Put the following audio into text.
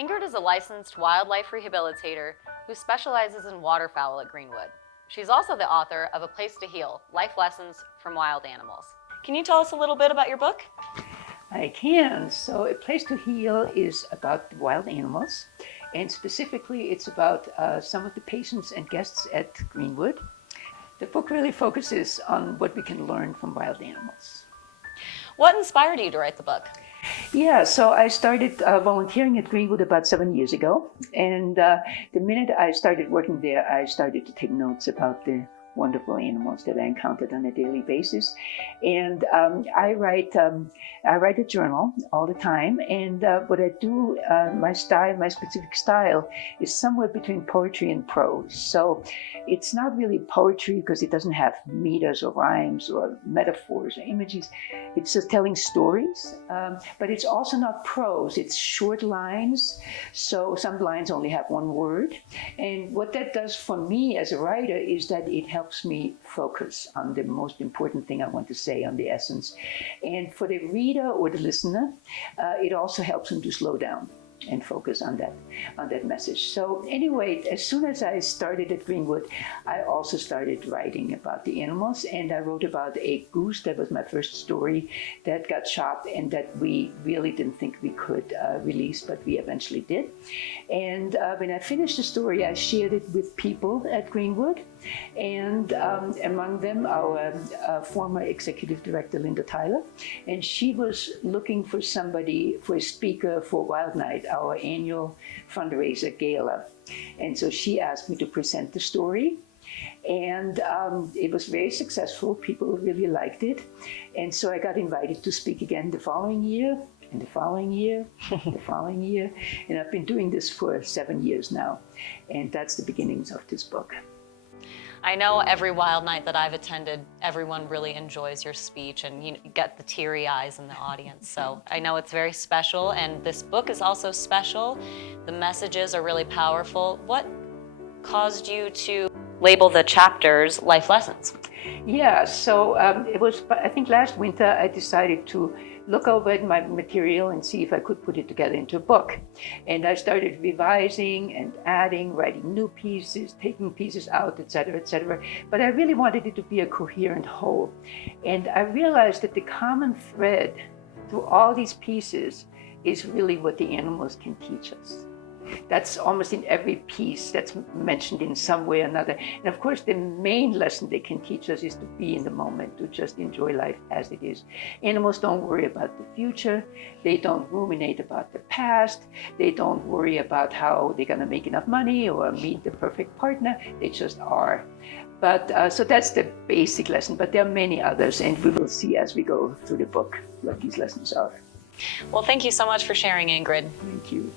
Ingrid is a licensed wildlife rehabilitator who specializes in waterfowl at Greenwood. She's also the author of A Place to Heal, Life Lessons from Wild Animals. Can you tell us a little bit about your book? I can. So A Place to Heal is about wild animals, and specifically it's about some of the patients and guests at Greenwood. The book really focuses on what we can learn from wild animals. What inspired you to write the book? Yeah, so I started volunteering at Greenwood about 7 years ago, and the minute I started working there, I started to take notes about the wonderful animals that I encountered on a daily basis. And I write a journal all the time, and what I do, my specific style is somewhere between poetry and prose. So it's not really poetry because it doesn't have meters or rhymes or metaphors or images. It's just telling stories, but it's also not prose. It's short lines, so some lines only have one word. And what that does for me as a writer is that it helps me focus on the most important thing I want to say, on the essence. And for the reader or the listener, it also helps them to slow down and focus on that message. So anyway, as soon as I started at Greenwood, I also started writing about the animals, and I wrote about a goose. That was my first story that got shot and that we really didn't think we could release, but we eventually did. And when I finished the story, I shared it with people at Greenwood, and among them our former executive director, Linda Tyler, and she was looking for somebody, for a speaker for Wild Night, our annual fundraiser gala. And so she asked me to present the story, and it was very successful. People really liked it, and so I got invited to speak again the following year, and the following year, the following year, and I've been doing this for 7 years now, and that's the beginnings of this book. I know every Wild Night that I've attended, everyone really enjoys your speech, and you get the teary eyes in the audience. So I know it's very special, and this book is also special. The messages are really powerful. What caused you to label the chapters Life Lessons? Yeah, so it was, I think last winter, I decided to look over at my material and see if I could put it together into a book. And I started revising and adding, writing new pieces, taking pieces out, etc., etc. But I really wanted it to be a coherent whole. And I realized that the common thread through all these pieces is really what the animals can teach us. That's almost in every piece that's mentioned in some way or another. And of course, the main lesson they can teach us is to be in the moment, to just enjoy life as it is. Animals don't worry about the future. They don't ruminate about the past. They don't worry about how they're going to make enough money or meet the perfect partner. They just are. But so that's the basic lesson. But there are many others, and we will see as we go through the book what these lessons are. Well, thank you so much for sharing, Ingrid. Thank you.